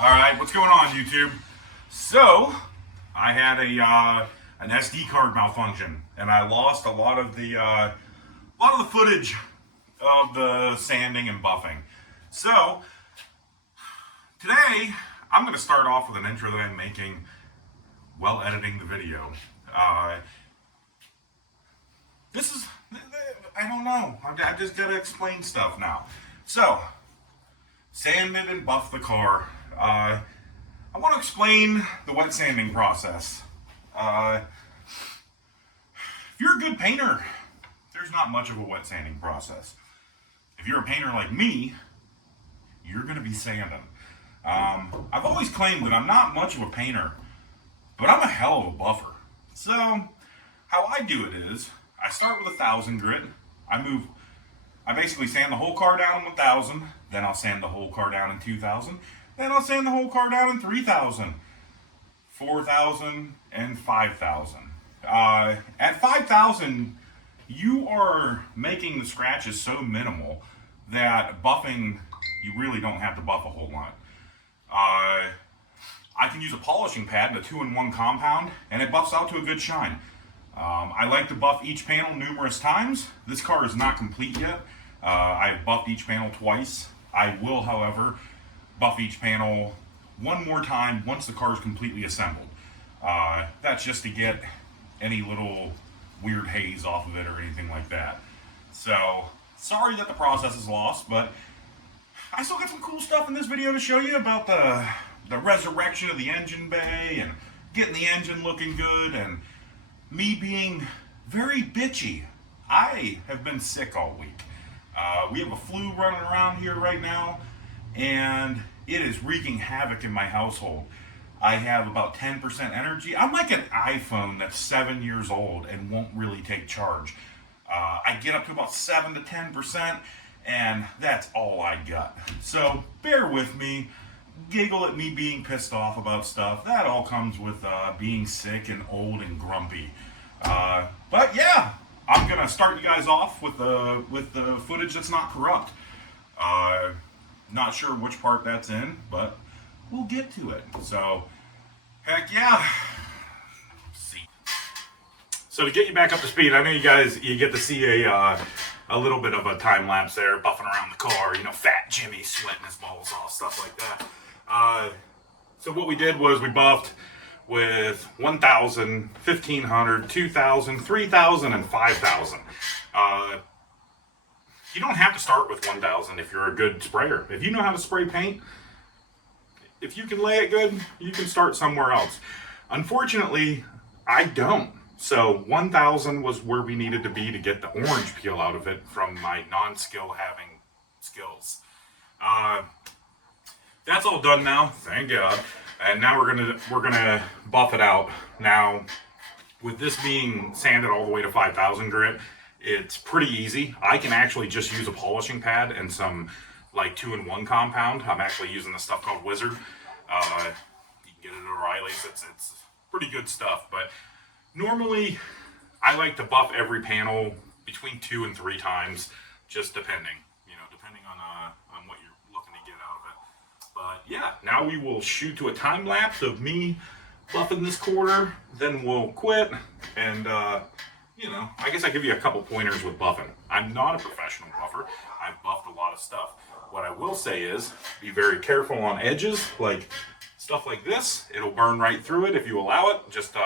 All right, what's going on, YouTube? So, I had an SD card malfunction, and I lost a lot of the footage of the sanding and buffing. So, today I'm going to start off with an intro that I'm making while editing the video. This is, I don't know. I just got to explain stuff now. So, sanded and buffed the car. I want to explain the wet sanding process. If you're a good painter, there's not much of a wet sanding process. If you're a painter like me, you're going to be sanding. I've always claimed that I'm not much of a painter, but I'm a hell of a buffer. So, how I do it is, I start with 1,000 grit. I basically sand the whole car down in 1,000, then I'll sand the whole car down in 2,000, then I'll sand the whole car down in 3,000, 4,000, and 5,000. At 5,000, you are making the scratches so minimal that buffing, you really don't have to buff a whole lot. I can use a polishing pad and a 2-in-1 compound, and it buffs out to a good shine. I like to buff each panel numerous times. This car is not complete yet. I've buffed each panel twice. I will, however, buff each panel one more time once the car is completely assembled. That's just to get any little weird haze off of it or anything like that. So, sorry that the process is lost, but I still got some cool stuff in this video to show you about the resurrection of the engine bay and getting the engine looking good and me being very bitchy. I have been sick all week. We have a flu running around here right now, and it is wreaking havoc in my household. I have about 10% energy. I'm like an iPhone that's 7 years old and won't really take charge. I get up to about 7 to 10%, and that's all I got. So bear with me. Giggle at me being pissed off about stuff. That all comes with being sick and old and grumpy. But yeah, I'm gonna start you guys off with the footage that's not corrupt. Not sure which part that's in, but we'll get to it. So, heck yeah. Let's see. So to get you back up to speed, I know you get to see a little bit of a time lapse there, buffing around the car. You know, Fat Jimmy sweating his balls off, stuff like that. So what we did was we buffed with 1,000, 1,500, 2,000, 3,000, and 5,000. You don't have to start with 1,000 if you're a good sprayer. If you know how to spray paint, if you can lay it good, you can start somewhere else. Unfortunately, I don't. So 1,000 was where we needed to be to get the orange peel out of it from my non-skill having skills. That's all done now, thank God. And now we're gonna buff it out. Now, with this being sanded all the way to 5,000 grit, it's pretty easy. I can actually just use a polishing pad and some like 2-in-1 compound. I'm actually using this stuff called Wizard. You can get it at O'Reilly's. It's pretty good stuff. But normally, I like to buff every panel between 2 and 3 times, just depending on what you're looking to get out of it. But yeah, now we will shoot to a time lapse of me buffing this quarter, then we'll quit, and I guess I give you a couple pointers with buffing. I'm not a professional buffer. I've buffed a lot of stuff. What I will say is, be very careful on edges, like stuff like this. It'll burn right through it if you allow it. Just, you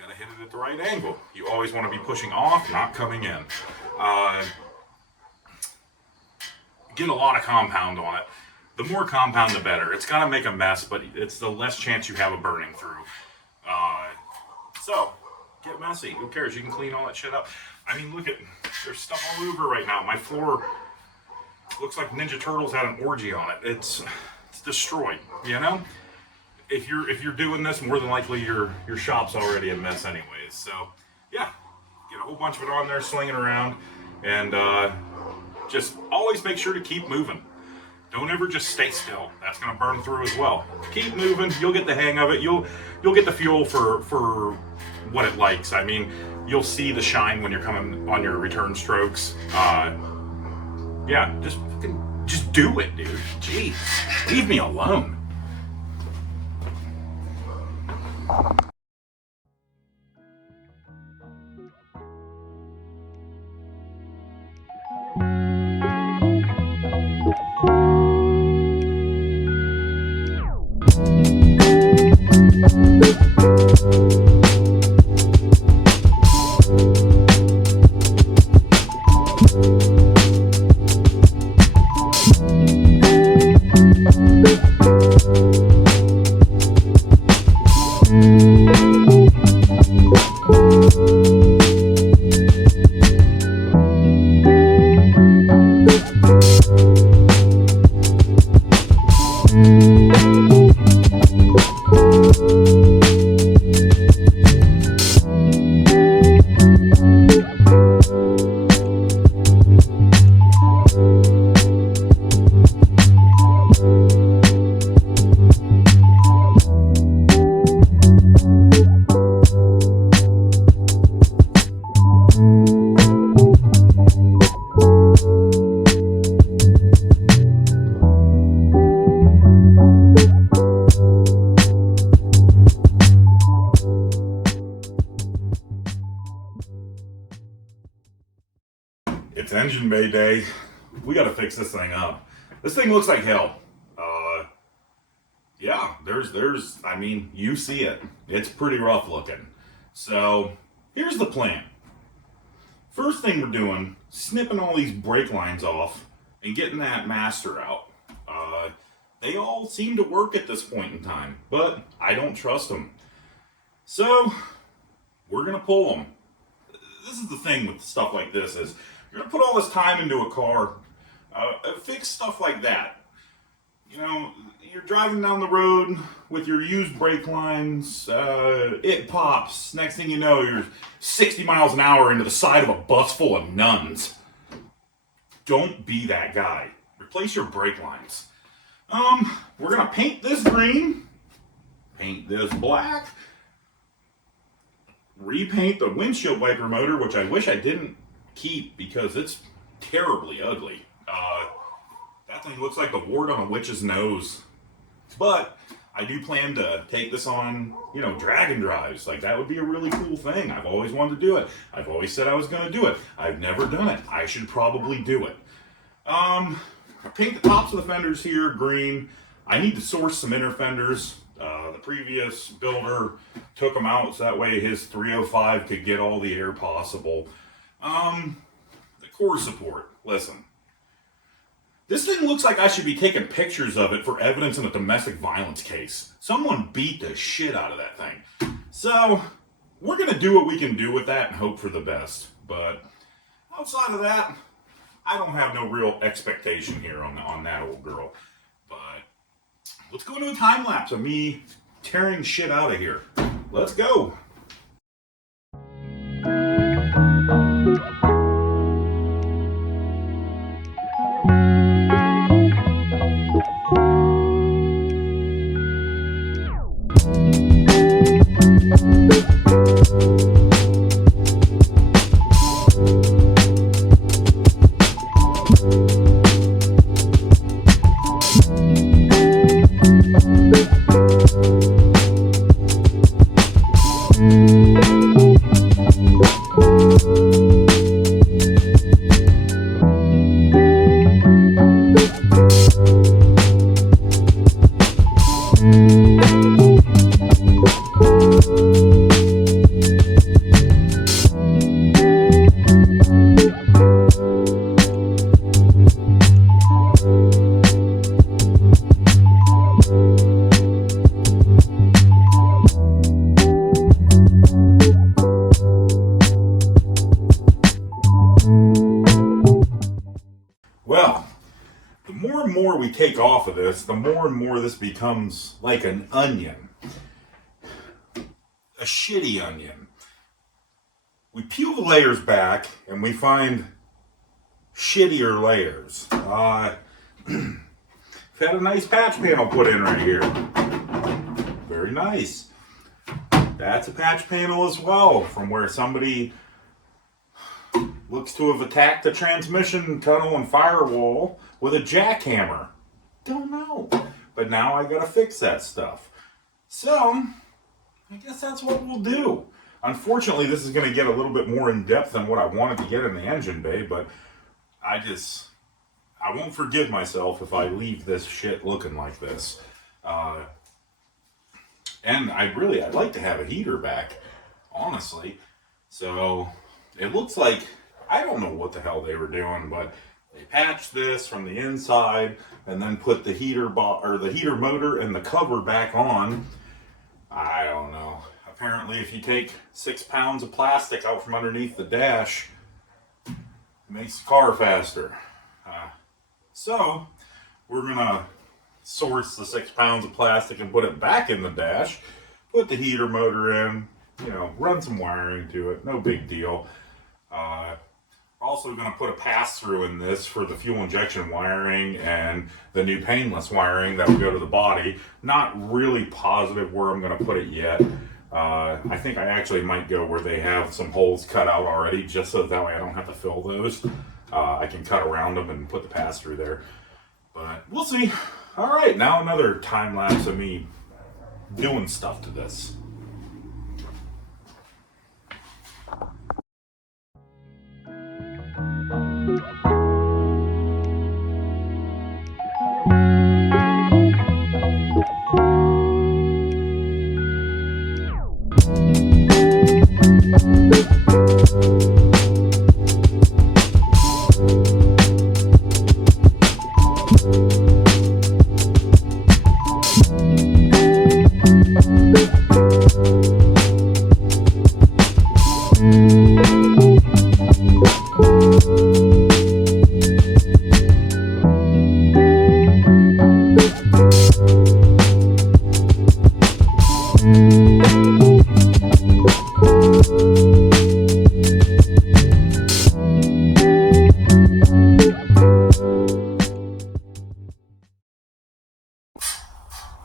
gotta hit it at the right angle. You always wanna be pushing off, not coming in. Get a lot of compound on it. The more compound, the better. It's gonna make a mess, but it's the less chance you have of burning through. So, get messy. Who cares? You can clean all that shit up. I mean, look at, there's stuff all over right now. My floor looks like Ninja Turtles had an orgy on it. It's destroyed, you know? If you're doing this, more than likely your shop's already a mess anyways. So, yeah, get a whole bunch of it on there, sling it around, and just always make sure to keep moving. Don't ever just stay still. That's gonna burn through as well. Keep moving. You'll get the hang of it. You'll get the fuel for what it likes. I mean, you'll see the shine when you're coming on your return strokes. Yeah, just do it, dude. Jeez, leave me alone. It's engine bay day. We gotta fix this thing up. This thing looks like hell. Yeah, I mean, you see it. It's pretty rough looking. So, here's the plan. First thing we're doing, snipping all these brake lines off and getting that master out. They all seem to work at this point in time, but I don't trust them. So, we're gonna pull them. This is the thing with stuff like this is, you're gonna put all this time into a car, fix stuff like that. You know, you're driving down the road with your used brake lines, it pops. Next thing you know, you're 60 miles an hour into the side of a bus full of nuns. Don't be that guy. Replace your brake lines. We're gonna paint this green, paint this black, repaint the windshield wiper motor, which I wish I didn't keep because it's terribly ugly. That thing looks like the wart on a witch's nose. But I do plan to take this on, you know, drag and drives. Like, that would be a really cool thing. I've always wanted to do it. I've always said I was going to do it. I've never done it. I should probably do it. I paint the tops of the fenders here green. I need to source some inner fenders. The previous builder took them out so that way his 305 could get all the air possible. The core support. Listen. This thing looks like I should be taking pictures of it for evidence in a domestic violence case. Someone beat the shit out of that thing. So, we're going to do what we can do with that and hope for the best. But outside of that, I don't have no real expectation here on that old girl. But let's go into a time lapse of me tearing shit out of here. Let's go. Well, the more and more we take off of this, the more and more this becomes like an onion. A shitty onion. We peel the layers back and we find shittier layers. We've had a nice patch panel put in right here. Very nice. That's a patch panel as well, from where somebody looks to have attacked the transmission tunnel and firewall with a jackhammer. Don't know. But now I gotta fix that stuff. So, I guess that's what we'll do. Unfortunately, this is going to get a little bit more in depth than what I wanted to get in the engine bay, but I won't forgive myself if I leave this shit looking like this. And I'd like to have a heater back, honestly. So it looks like, I don't know what the hell they were doing, but they patched this from the inside and then put the heater motor and the cover back on. I don't know. Apparently, if you take 6 pounds of plastic out from underneath the dash, it makes the car faster. So we're gonna source the 6 pounds of plastic and put it back in the dash, put the heater motor in, run some wiring to it, no big deal. Also going to put a pass-through in this for the fuel injection wiring and the new painless wiring that will go to the body. Not really positive where I'm going to put it yet. I think I actually might go where they have some holes cut out already, just so that way I don't have to fill those. I can cut around them and put the pass-through there. But we'll see. All right, now another time lapse of me doing stuff to this.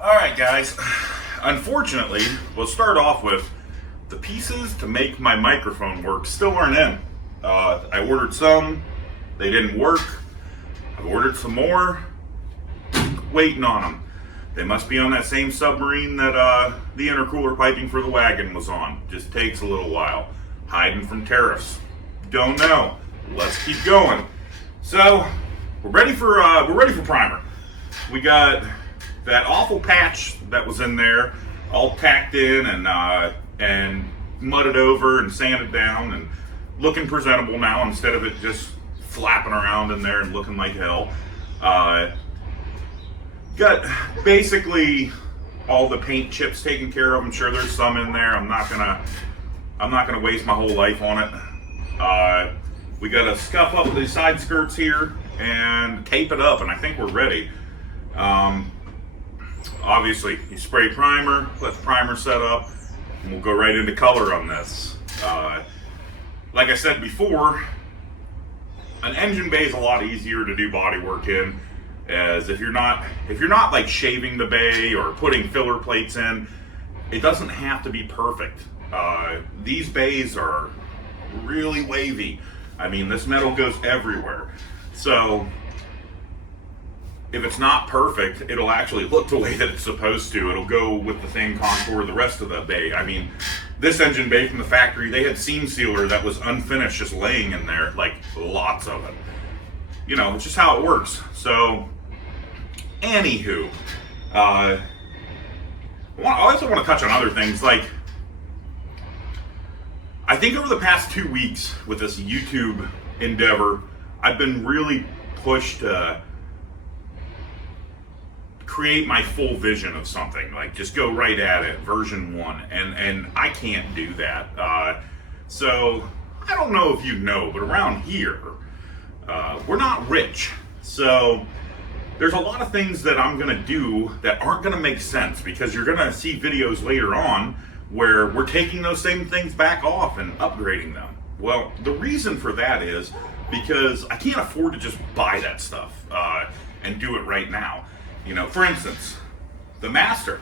Alright guys, unfortunately, we'll start off with the pieces to make my microphone work still aren't in. I ordered some, they didn't work. I've ordered some more, waiting on them. They must be on that same submarine that the intercooler piping for the wagon was on. Just takes a little while. Hiding from tariffs. Don't know. Let's keep going. So we're ready for primer. We got that awful patch that was in there, all tacked in and mudded over and sanded down and looking presentable now instead of it just flapping around in there and looking like hell. Got basically all the paint chips taken care of. I'm sure there's some in there. I'm not gonna waste my whole life on it. We gotta scuff up the side skirts here and tape it up, and I think we're ready. Obviously, you spray primer, let the primer set up, and we'll go right into color on this. Like I said before, an engine bay is a lot easier to do body work in, as if you're not like shaving the bay or putting filler plates in, it doesn't have to be perfect. These bays are really wavy. I mean, this metal goes everywhere. So if it's not perfect, it'll actually look the way that it's supposed to. It'll go with the same contour the rest of the bay. I mean, this engine bay from the factory, they had seam sealer that was unfinished just laying in there, like lots of it. It's just how it works. So, anywho, I also want to touch on other things. Like, I think over the past 2 weeks with this YouTube endeavor, I've been really pushed to create my full vision of something, like just go right at it, version 1, and I can't do that. So I don't know if you know, but around here, we're not rich. So there's a lot of things that I'm gonna do that aren't gonna make sense, because you're gonna see videos later on where we're taking those same things back off and upgrading them. Well, the reason for that is because I can't afford to just buy that stuff and do it right now. For instance, the master.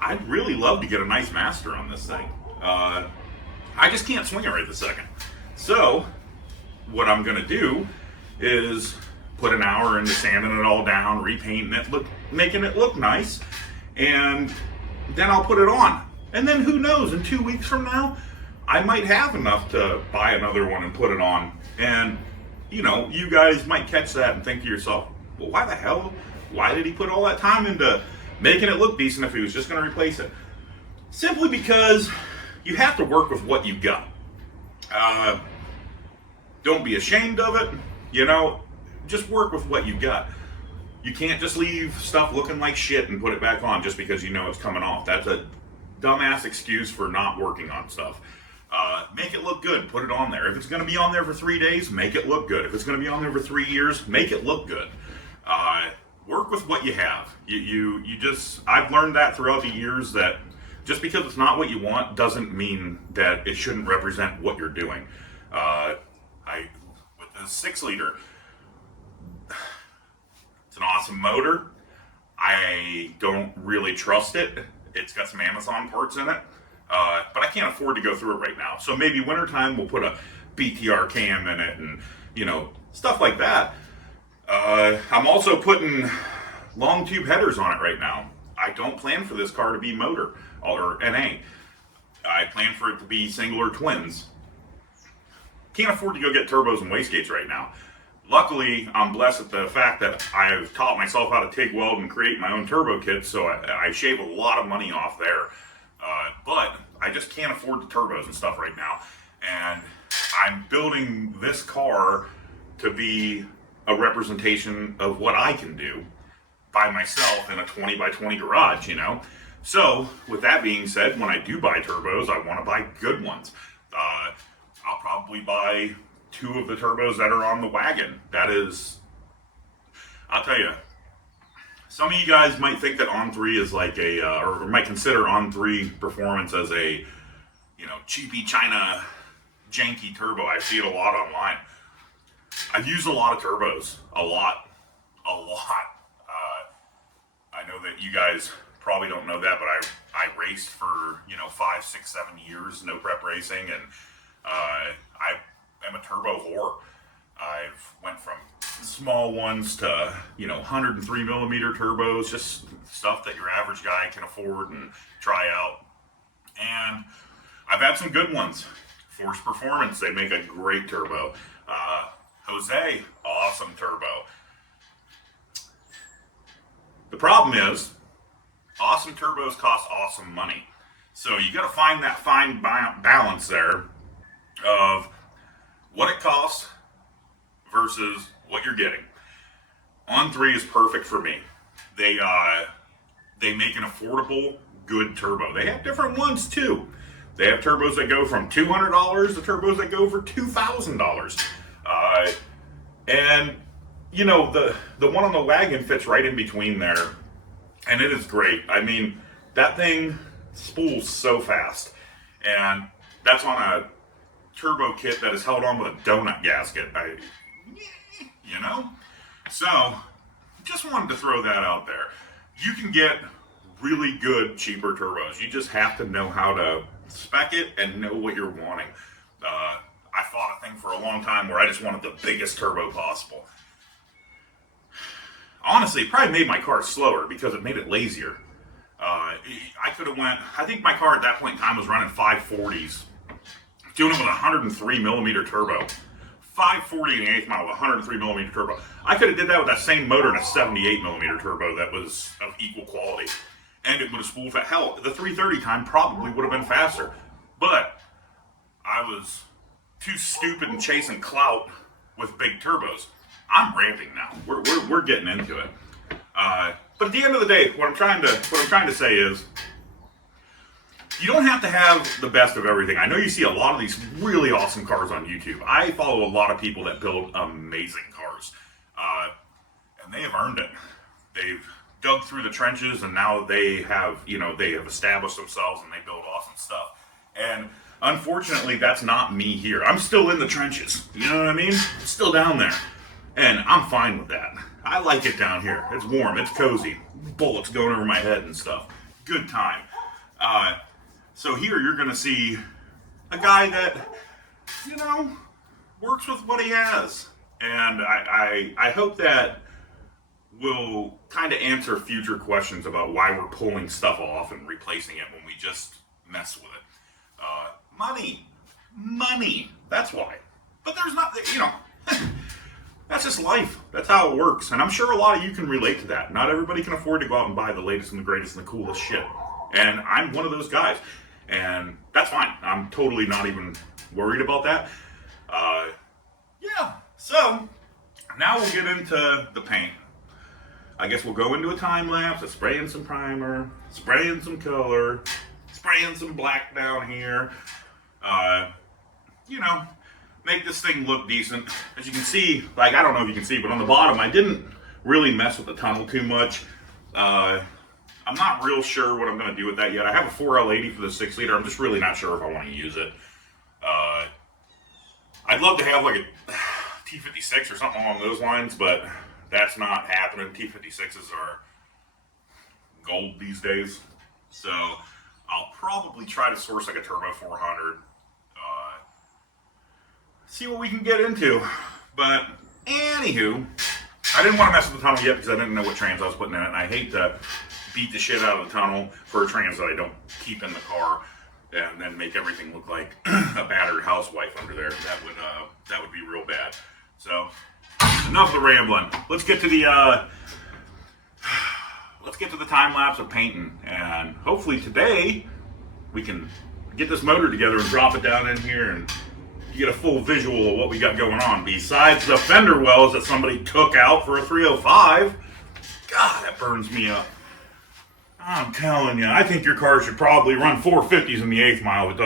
I'd really love to get a nice master on this thing. I just can't swing it right this second. So what I'm gonna do is put an hour into sanding it all down, repainting it, making it look nice, and then I'll put it on. And then who knows, in 2 weeks from now, I might have enough to buy another one and put it on. And, you know, you guys might catch that and think to yourself, well, why the hell? Why did he put all that time into making it look decent if he was just going to replace it? Simply because you have to work with what you got. Don't be ashamed of it. You know, just work with what you got. You can't just leave stuff looking like shit and put it back on just because you know it's coming off. That's a dumbass excuse for not working on stuff. Make it look good. Put it on there. If it's going to be on there for 3 days, make it look good. If it's going to be on there for 3 years, make it look good. Work with what you have. You just, I've learned that throughout the years that just because it's not what you want doesn't mean that it shouldn't represent what you're doing. With the 6-liter, it's an awesome motor. I don't really trust it. It's got some Amazon parts in it, but I can't afford to go through it right now. So maybe wintertime we'll put a BTR cam in it and, you know, stuff like that. I'm also putting long tube headers on it right now. I don't plan for this car to be motor or NA. I plan for it to be single or twins. Can't afford to go get turbos and wastegates right now. Luckily, I'm blessed with the fact that I've taught myself how to TIG weld and create my own turbo kits, so I shave a lot of money off there. But I just can't afford the turbos and stuff right now. And I'm building this car to be a representation of what I can do by myself in a 20 by 20 garage, you know? So, with that being said, when I do buy turbos, I want to buy good ones. I'll probably buy 2 of the turbos that are on the wagon. That is, I'll tell you, some of you guys might think that On3 is like a, or might consider On3 performance as a, you know, cheapy China janky turbo. I see it a lot online. I've used a lot of turbos, a lot. I know that you guys probably don't know that, but I raced for, you know, 5, 6, 7 years, no prep racing, and I am a turbo whore. I've went from small ones to, you know, 103 millimeter turbos, just stuff that your average guy can afford and try out. And I've had some good ones. Force Performance, they make a great turbo. Jose, awesome turbo. The problem is, awesome turbos cost awesome money. So you gotta find that fine balance there of what it costs versus what you're getting. On3 is perfect for me. They make an affordable, good turbo. They have different ones too. They have turbos that go from $200 to turbos that go for $2,000. And you know, the one on the wagon fits right in between there, and it is great. I mean, that thing spools so fast, and that's on a turbo kit that is held on with a donut gasket. You know? So, just wanted to throw that out there. You can get really good, cheaper turbos. You just have to know how to spec it and know what you're wanting. I fought a thing for a long time where I just wanted the biggest turbo possible. Honestly, it probably made my car slower because it made it lazier. I could have went, I think my car at that point in time was running 540s, doing it with a 103 millimeter turbo. 540 in the 8th mile with a 103 millimeter turbo. I could have did that with that same motor and a 78 millimeter turbo that was of equal quality. And it would have spooled fast. Hell, the 330 time probably would have been faster. But I was too stupid and chasing clout with big turbos. I'm ramping now. We're getting into it. But at the end of the day, what I'm trying to say is, you don't have to have the best of everything. I know you see a lot of these really awesome cars on YouTube. I follow a lot of people that build amazing cars, and they have earned it. They've dug through the trenches, and now they have established themselves, and they build awesome stuff. And unfortunately, that's not me here. I'm still in the trenches. You know what I mean? Still down there. And I'm fine with that. I like it down here. It's warm, it's cozy. Bullets going over my head and stuff. Good time. So here you're gonna see a guy that, you know, works with what he has. And I hope that will kind of answer future questions about why we're pulling stuff off and replacing it when we just mess with it. Money. That's why. But there's not, that's just life. That's how it works. And I'm sure a lot of you can relate to that. Not everybody can afford to go out and buy the latest and the greatest and the coolest shit. And I'm one of those guys. And that's fine. I'm totally not even worried about that. Yeah. So, now we'll get into the paint. I guess we'll go into a time lapse of spraying some primer, spraying some color, spraying some black down here. Make this thing look decent. As you can see, I don't know if you can see, but on the bottom, I didn't really mess with the tunnel too much. I'm not real sure what I'm going to do with that yet. I have a 4L80 for the 6 liter. I'm just really not sure if I want to use it. I'd love to have like a T56 or something along those lines, but that's not happening. T56s are gold these days. So I'll probably try to source like a Turbo 400. See what we can get into. But anywho, I didn't want to mess with the tunnel yet because I didn't know what trans I was putting in it. And I hate to beat the shit out of the tunnel for a trans that I don't keep in the car and then make everything look like a battered housewife under there. That would be real bad. So enough of the rambling. Let's get to the time lapse of painting, and hopefully today we can get this motor together and drop it down in here and get a full visual of what we got going on. Besides the fender wells that somebody took out for a 305. God, that burns me up. I'm telling you, I think your car should probably run 450s in the 8th mile if it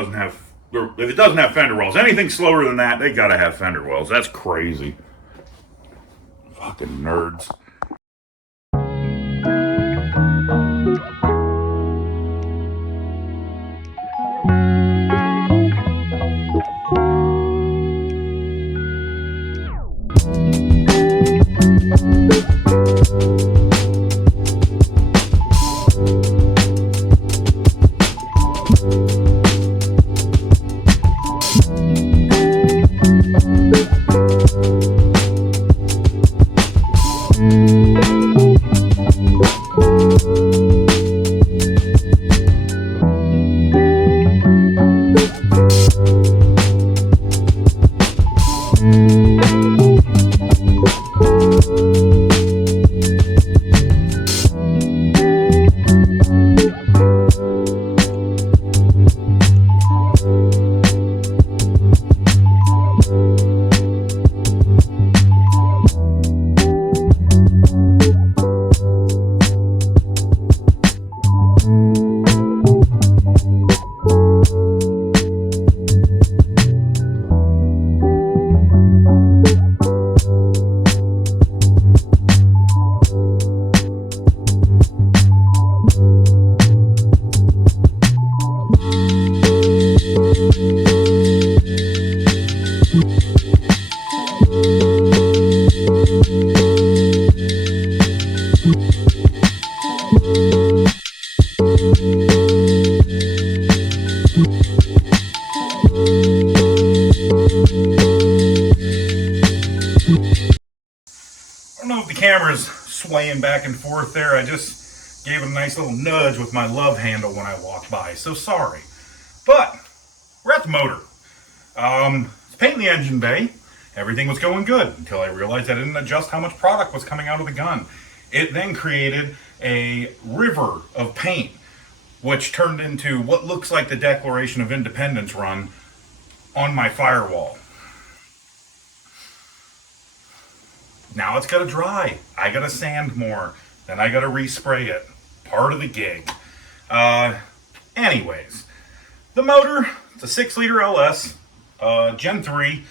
doesn't have fender wells. Anything slower than that, they gotta have fender wells. That's crazy. Fucking nerds. Camera's swaying back and forth there. I just gave it a nice little nudge with my love handle when I walked by, so sorry. But we're at the motor. It's painting the engine bay. Everything was going good until I realized I didn't adjust how much product was coming out of the gun. It then created a river of paint, which turned into what looks like the Declaration of Independence run on my firewall. Now it's got to dry. I got to sand more. Then I got to respray it. Part of the gig. Anyways, the motor, it's a 6 liter LS, Gen 3.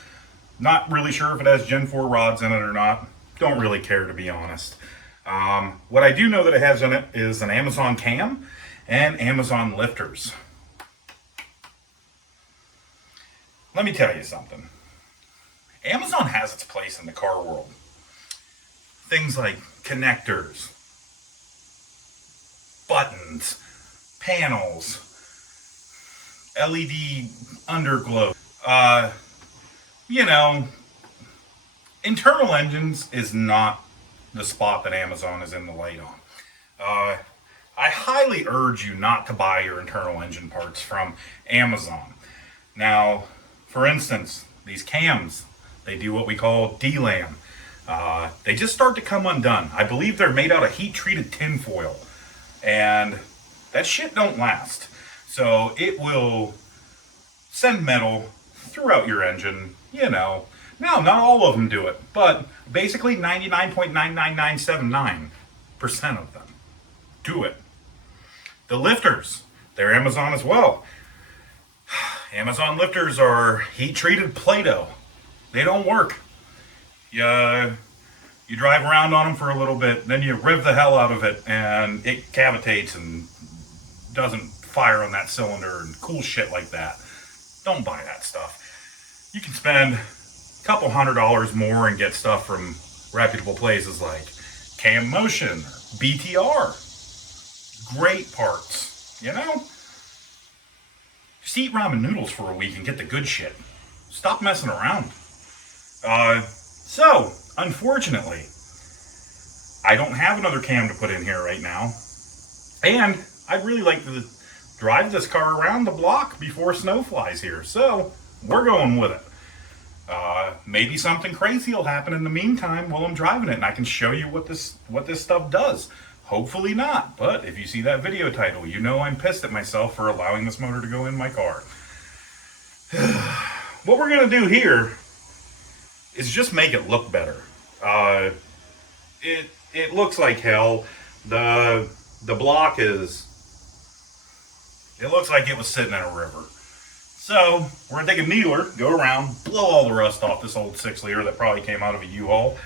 Not really sure if it has Gen 4 rods in it or not. Don't really care, to be honest. What I do know that it has in it is an Amazon cam and Amazon lifters. Let me tell you something. Amazon has its place in the car world. Things like connectors, buttons, panels, LED underglow. Internal engines is not the spot that Amazon is in the light on. I highly urge you not to buy your internal engine parts from Amazon. Now, for instance, these cams, they do what we call DLAM. They just start to come undone. I believe they're made out of heat-treated tin foil, and that shit don't last. So it will send metal throughout your engine, you know. Now, not all of them do it, but basically 99.99979% of them do it. The lifters, they're Amazon as well. Amazon lifters are heat-treated Play-Doh. They don't work. You drive around on them for a little bit, then you rev the hell out of it, and it cavitates and doesn't fire on that cylinder and cool shit like that. Don't buy that stuff. You can spend a couple $100 more and get stuff from reputable places like Cam Motion or BTR. Great parts, you know? Just eat ramen noodles for a week and get the good shit. Stop messing around. So, unfortunately, I don't have another cam to put in here right now. And I'd really like to drive this car around the block before snow flies here. So, we're going with it. Maybe something crazy will happen in the meantime while I'm driving it, and I can show you what this stuff does. Hopefully not, but if you see that video title, you know I'm pissed at myself for allowing this motor to go in my car. What we're going to do here is just make it look better. It looks like hell. The block is... It looks like it was sitting in a river. So, we're going to take a needler, go around, blow all the rust off this old 6-liter that probably came out of a U-Haul,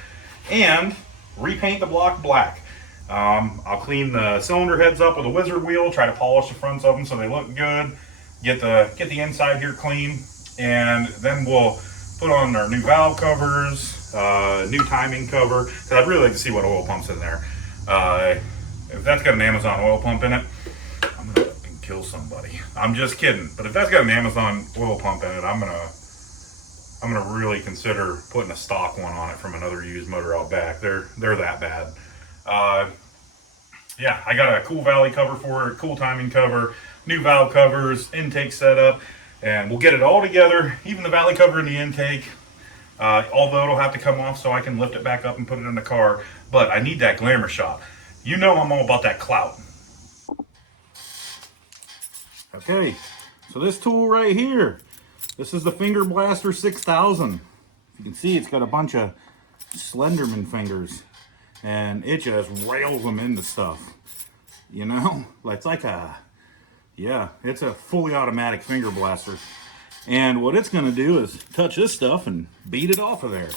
and repaint the block black. I'll clean the cylinder heads up with a wizard wheel, try to polish the fronts of them so they look good, get the inside here clean, and then we'll put on our new valve covers, new timing cover, because I'd really like to see what oil pump's in there. If that's got an Amazon oil pump in it, I'm gonna fucking kill somebody. I'm just kidding. But if that's got an Amazon oil pump in it, I'm gonna really consider putting a stock one on it from another used motor out back. They're that bad. Yeah, I got a cool valley cover for it, cool timing cover, new valve covers, intake setup, and we'll get it all together, even the valley cover in the intake, although it'll have to come off so I can lift it back up and put it in the car, but I need that glamour shot. You know I'm all about that clout. Okay, so this tool right here, this is the Finger Blaster 6000. You can see it's got a bunch of Slenderman fingers, and it just rails them into stuff. You know, it's like it's a fully automatic finger blaster. And what it's going to do is touch this stuff and beat it off of there.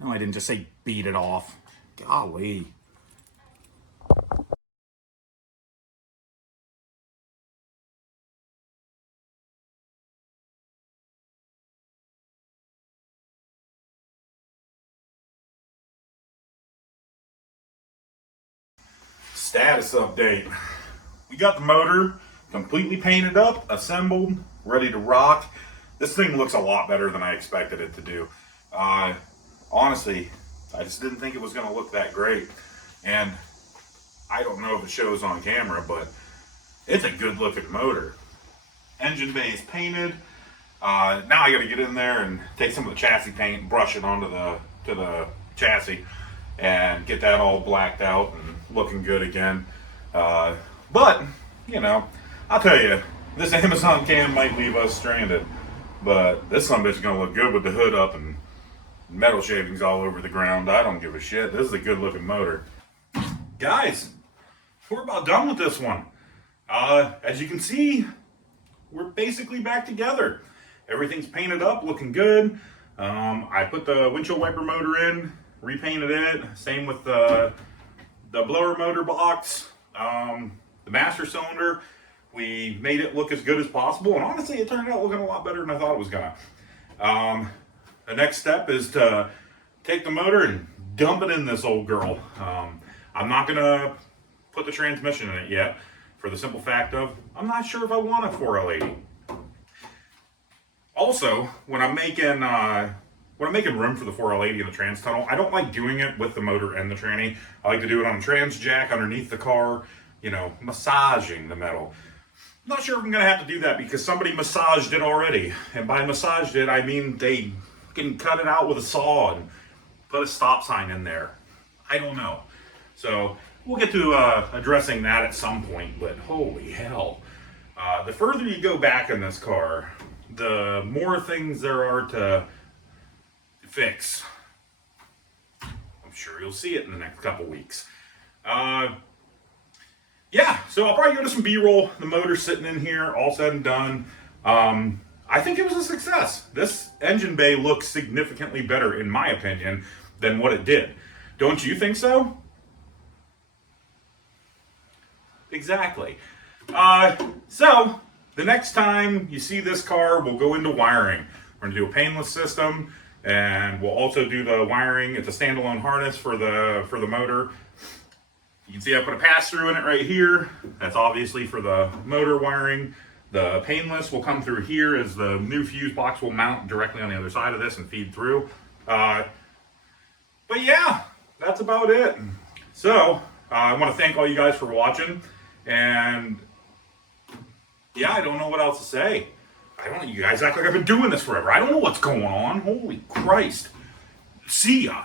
No, I didn't just say beat it off. Golly. Status update. We got the motor completely painted up, assembled, ready to rock. This thing looks a lot better than I expected it to do. Honestly, I just didn't think it was going to look that great. And I don't know if it shows on camera, but it's a good looking motor. Engine bay is painted. Now I got to get in there and take some of the chassis paint and brush it onto the chassis and get that all blacked out and looking good again. But, you know, I'll tell you, this Amazon cam might leave us stranded, but this sumbitch is going to look good with the hood up and metal shavings all over the ground. I don't give a shit. This is a good looking motor. Guys, we're about done with this one. As you can see, we're basically back together. Everything's painted up, looking good. I put the windshield wiper motor in, repainted it. Same with the blower motor box, the master cylinder. We made it look as good as possible, and honestly, it turned out looking a lot better than I thought it was gonna. The next step is to take the motor and dump it in this old girl. I'm not gonna put the transmission in it yet, for the simple fact of I'm not sure if I want a 4L80. Also, when I'm making room for the 4L80 in the trans tunnel, I don't like doing it with the motor and the tranny. I like to do it on a trans jack underneath the car, you know, massaging the metal. I'm not sure if I'm going to have to do that because somebody massaged it already. And by massaged it, I mean they can cut it out with a saw and put a stop sign in there. I don't know. So we'll get to addressing that at some point, but holy hell. The further you go back in this car, the more things there are to fix. I'm sure you'll see it in the next couple weeks. Yeah, so I'll probably go to some B-roll. The motor's sitting in here, all said and done. I think it was a success. This engine bay looks significantly better, in my opinion, than what it did. Don't you think so? Exactly. So, the next time you see this car, we'll go into wiring. We're going to do a painless system, and we'll also do the wiring. It's a standalone harness for the motor. You can see I put a pass-through in it right here. That's obviously for the motor wiring. The painless will come through here as the new fuse box will mount directly on the other side of this and feed through. But yeah, that's about it. So, I want to thank all you guys for watching. And yeah, I don't know what else to say. You guys act like I've been doing this forever. I don't know what's going on. Holy Christ. See ya.